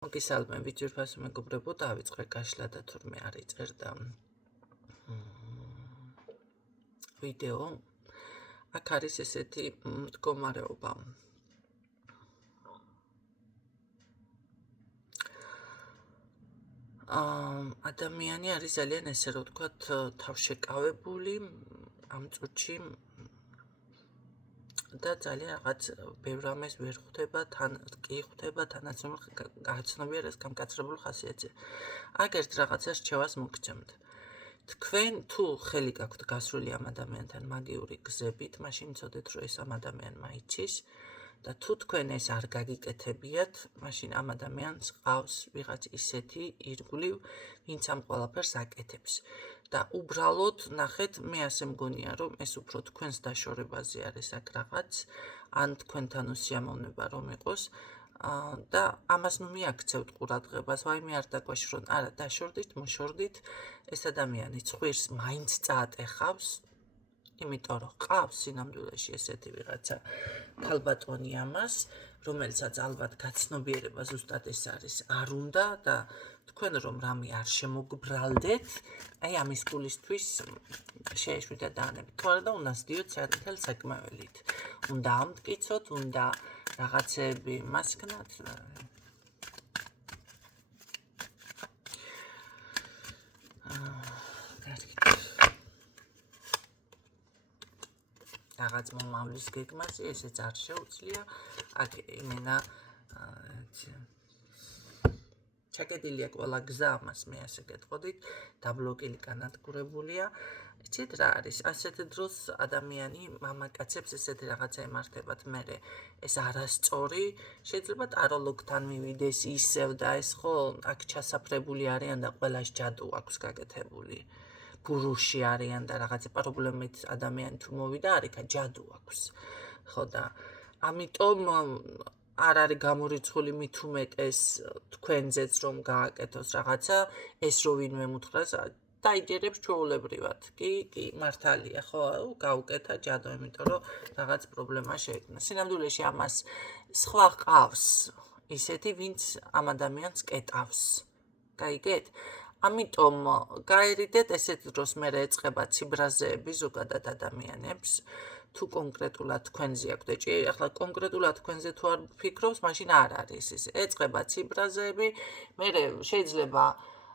მოგესალმებით ძვირფასო მეგობრებო, დავიწყე გაშლა და თურმე არ იწერდა ვიდეო. აქ არის ესეთი მდგომარეობა. ადამიანი არის ძალიან ესე რომ ვთქვათ თავშეკავებული ამ წუთში და ძალიან რაღაც ბევრ რამეს ვერ ხვდება, თან კი ხვდება, თანაც გაცნობიერებს ეს გამკაცრებულ ხასიათზე. აქ ერთ რაღაცას რჩევას მოგცემთ. თქვენ თუ ხელი გაქვთ გასრული ამ ადამიანთან მაგიური გზებით, მაშინ იცოდეთ რომ ეს ამ ადამიანმა იცის და თუ თქვენ ეს არ გაგიკეთებიათ, მაშინ ამ ადამიანს ყავს ვიღაც ისეთი ირგვლივ, ვინც ამ ყველაფერს აკეთებს. და უბრალოდ ნახეთ, მე ასე მგონია, რომ ეს უფრო თქვენს დაშორებაზე არის აქ რაღაც, ან თქვენთან უსიამოვნება რომ იყოს, და ამას ნუ მიაქცევთ ყურადღებას, ვაიმე არ დაგვაშრონ, არა, დაშორდით, მოშორდით, ეს ადამიანი ცხვირს მაინც წაატეხავს, იმიტომ რომ ყავს სინამდვილეში ესეთი ვიღაცა ქალბატონი ამას, რომელსაც ალბათ გაცნობიერება ზუსტად ეს არის არ უნდა და თქვენ რომ რამე არ შემოგბრალდეთ, აი ამის გულისთვის შეეშვით დაანებით. თორე და უნდა სდიოთ მთელ საკმაველით. უნდა ამტკიცოთ, უნდა რაღაცები მასკნათ. რაღაც მომავლის გეგმაზე ესეც არ შეუძლია. აქ იმენა ჩაკეტილია ყველა გზა, ამას მე ასე გეტყოდით, დაბლოკილი განადგურებულია. იცით რა არის? ასეთ დროს ადამიანი მამაკაცებს ესეთი რაღაცა ემართებათ, მერე ეს არასწორი, შეიძლება ტაროლოგთან მივიდეს ისევ და ეს ხო აქ ჩასაფრებული არიან და ყველას ჯადუ აქვს გაკეთებული. ბურუში არიან და რაღაც პრობლემით ადამიანი თუ მოვიდა, არიქა ჯადუ აქვს. ხო და ამიტომ არ არის გამორიცხული მით უმეტეს თქვენზეც რომ გააკეთოს რაღაცა, ეს რო ვინმე მუთხრას დაიჯერებს ჩვეულებრივად. კი, მართალია, ხო, გაუკეთა ჯადო, იმიტომ რომ რაღაც პრობლემა შეექმნა. სინამდვილეში ამას სხვა ყავს ისეთი, ვინც ამ ადამიანს კეტავს. გაიგეთ? ამიტომ გაერიდეთ ესეთ დროს მე ეწყება ციბრაზეები ზოგადად ადამიანებს. თუ კონკრეტულად თქვენზე აქვთ ეჭი, ახლა კონკრეტულად თქვენზე თუ არ ფიქრობს, მაშინ არ არის ის. ეწყება ციბრაზეები, მე შეიძლება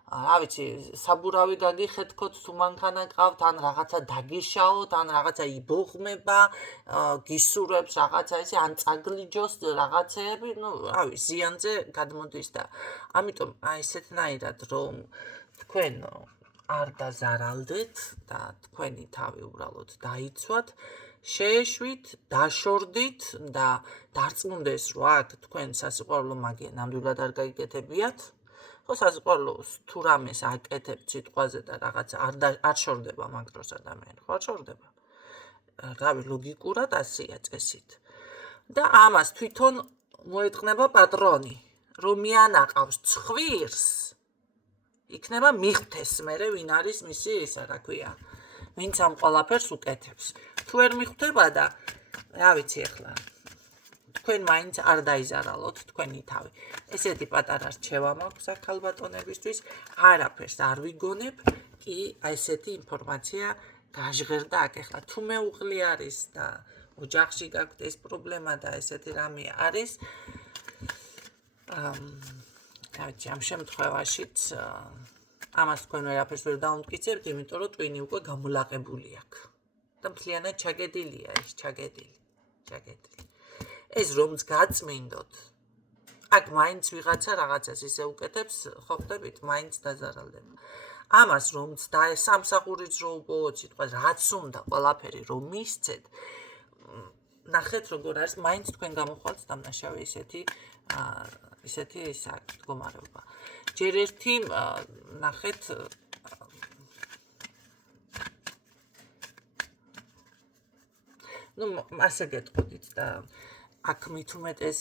რა ვიცი, საბურავი გაგიხეთქოთ თუ მანქანა ყავთ, ან რაღაცა დაგიშაოთ, ან რაღაცა იბოღმება, გისურვებს რაღაცა ესე, ან წაგლიჯოს რაღაცეები, ნუ რავი, ზიანზე გადმოდის და ამიტომ აი ესეთნაირად რომ თქვენ არ დაზარალდეთ და თქვენი თავი უბრალოდ დაიცვათ, შეეშვით, დაშორდით და დარწმუნდეს რომ აქ თქვენ სასიყვარულო მაგია ნამდვილად არ გაიგეთებიათ. ხო, სასიყვარულოს თუ რამეს აკეთებთ სიტყვაზე და რაღაცა არ შორდება მაგ დროს ადამიანი, ხო არ შორდება. რავი, ლოგიკურად ასეა წესით. და ამას თვითონ მოეთყნება პატრონი, რომ მიანაყავს ცხვირს, იქნება მიხვდეს მერე ვინ არის მისი ისა რა ქვია, ვინც ამ ყველაფერს უკეთებს. თუ ვერ მიხვდება და რა ვიცი ახლა თქვენ მაინც არ დაიზარალოთ თქვენი თავი. ესეთი პატარა რჩევა მაქვს აქ ქალბატონებისთვის, არაფერს არ ვიგონებ, კი ესეთი ინფორმაცია გაჟღერდა აქ. ახლა თუ მეუღლე არის და ოჯახში გაქვთ ეს პრობლემა და ესეთი რამე არის, ამ შემთხვევაშიც ამას თქვენ ვერაფერს ვერ დაუმტკიცებთ, იმიტომ რომ ტვინი უკვე გამოლაყებული აქვს და მთლიანად ჩაგედილია ეს, ჩაგედილი. ეს რომც გაწმინდოთ, აქ მაინც ვიღაცა რაღაცას ისე უკეთებს, ხო ხდებით, მაინც დაზარალდება. ამას რომც სამსახურიც რო უპოვოთ, სიტყვა რაც უნდა ყველაფერი რომ მისცეთ, ნახეთ როგორ არის, მაინც თქვენ გამოხვალთ დამნაშავე ისეთი მდგომარეობა. ჯერ ერთი ნახეთ, ნუ ასე გეტყოდით და აქ მით უმეტეს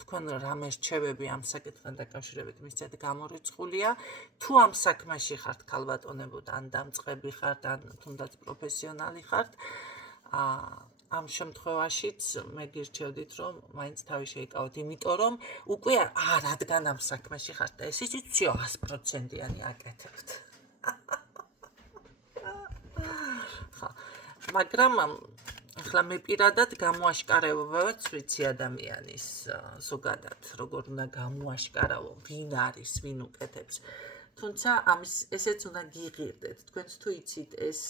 თქვენ რამე რჩევები ამ საკითხთან დაკავშირებით მისცეთ გამორიცხულია. თუ ამ საქმეში ხართ ქალბატონებო, ან დამწყები ხართ, ან თუნდაც პროფესიონალი ხართ, ამ შემთხვევაშიც მე გირჩევდით, რომ მაინც თავი შეიკავოთ, იმიტომ რომ უკვე რადგან ამ საქმეში ხართ და ეს იცით, всё 100%-იანი აკეთებთ. ხა, მაგრამ ახლა მე პირადად გამოაშკარავებაც ვიცი ადამიანის ზოგადად, როგორ უნდა გამოაშკარავო, ვინ არის, ვინ უკეთებს. თუმცა ამის ესეც უნდა გიღირდეთ. თქვენც თუ იცით ეს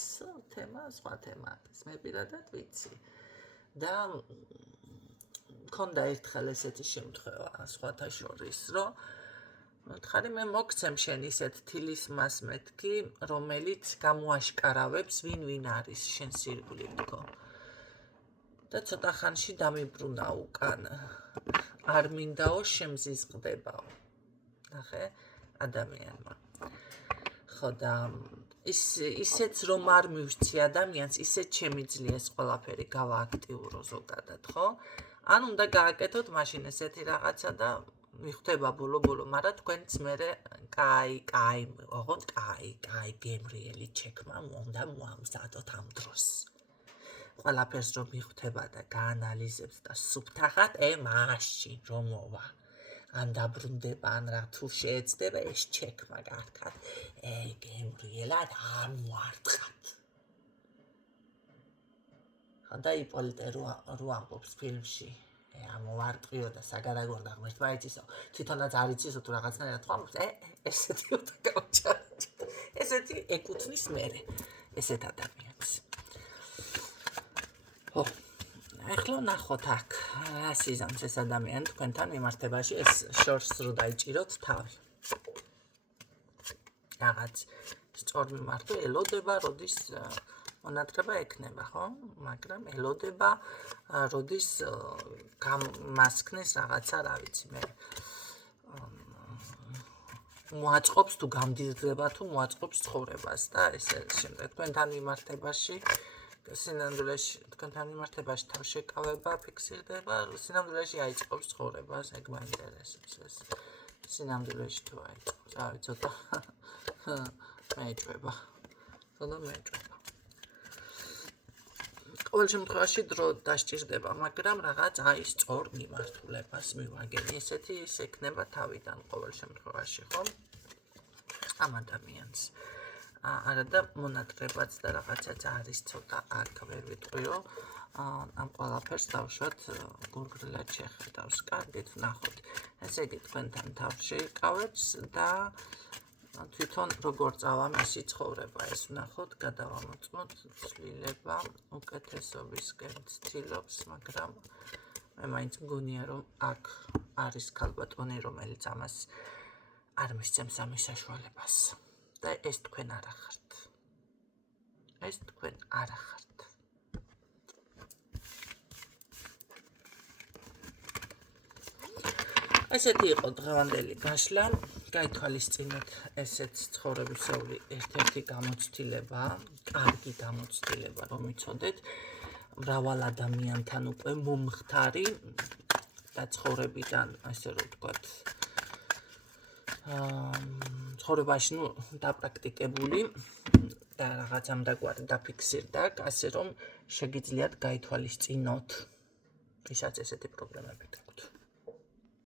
თემა, სხვა თემა არის. მე პირადად ვიცი. და მქონდა ერთხელ ესეთი შემთხვევა სხვათა შორის, რომ ხარი მე მოგცემ შენ ისეთ თილის მას მეთქი, რომელიც გამოაშკარავებს ვინ არის შენს ირგვლივ თქო. და ცოტა ხანში დამიბრუნა უკან. არ მინდაო შემზიზღდებაო. ნახე ადამიანმა. ხო და ისეც რომ არ მივცი ადამიანს, ისეც შემიძლია ეს ყველაფერი გავააქტიურო ზოგადად, ხო? ან უნდა გააკეთოთ მაშინ ესეთი რაღაცა და მიხვდება ბოლო-ბოლო, მაგრამ თქვენც მერე ოღონდ კაი გემრიელი ჩექმა უნდა მოამზადოთ ამ დროს. ყველაფერს რომ მიხვდება და გაანალიზებს და სუფთახად, მაშინ რომ მოვა. ან დაბრუნდება, ან რა თუ შეეცდება ეს ჩექმა კარგად. გემრიელად არ მოარტყათ. ხანდა იპოლიტე რო ამბობს ფილმში, ამოვარტყიო და საგადაგორდა ღმერთმა იცისო, თვითონაც არ იცისო თუ რაღაცნაირად ხო ამბობს, ესეთი უნდა გავჩარდეთ. ესეთი ეკუთვნის მერე, ესეთ ადამიანს. ხო, ახლა ნახოთ აქ, რა სიზამს ეს ადამიანი თქვენთან მიმართებაში, ეს შორს რო დაიჭიროთ თავი. რაღაც სწორ მიმართო ელოდება, როდის მონათხრება ექნება, ხო? მაგრამ ელოდება, როდის გამასქნის რაღაცა, რა ვიცი მე. მოაწყობს თუ გამდიდრდება თუ მოაწყობს ცხოვრებას და ესე შემდეგ თქვენთან მიმართებაში სინამდვილეში თქვენთან მიმართებაში თავშეკავება ფიქსირდება, სინამდვილეში აიწყობს ცხოვრებას, ეგ მაინტერესებს ეს. სინამდვილეში თუ აიწყობს, რა ვიცი, ცოტა მეეჭვება. ყოველ შემთხვევაში დრო დასჭირდება, მაგრამ რაღაც სწორ მიმართულებას მივაგენი. ესეთი ის ექნება თავიდან ყოველ შემთხვევაში, ხო? ამ ადამიანს. არა და მონათხრებაც და რაღაცაც არის ცოტა აქ ვერ ვიტყვიო. ამ ყველაფერს დავშვათ გურგრილად შეხედავს. კარგით, ვნახოთ. ესე იგი თქვენთან თავში იყავებს და თვითონ როგორ წავა მისი ცხოვრება, ეს ვნახოთ, გადავამოწმოთ, ცვლილება უკეთესობისკენ ცდილობს, მაგრამ მე მაინც მგონია, რომ აქ არის ქალბატონი, რომელიც ამას არ მისცემს ამის საშუალებას. და ეს თქვენ არა ხართ. ეს თქვენ არა ხართ. ესეთი იყო დღევანდელი გაშლა. გაითვალისწინეთ, ესეც ცხოვრებისეული ერთ-ერთი გამოცდილება, კარგი გამოცდილება, რომ იცოდეთ, მრავალ ადამიანთან უკვე მომხდარი და ცხოვრებიდან, ასე რომ ვთქვათ, ცხოვრებაში დაპრაქტიკებული და რაღაც ამდაგვარი დაფიქსირდა, ასე რომ შეგიძლიათ გაითვალისწინოთ, ვისაც ესეთი პრობლემები გაქვთ.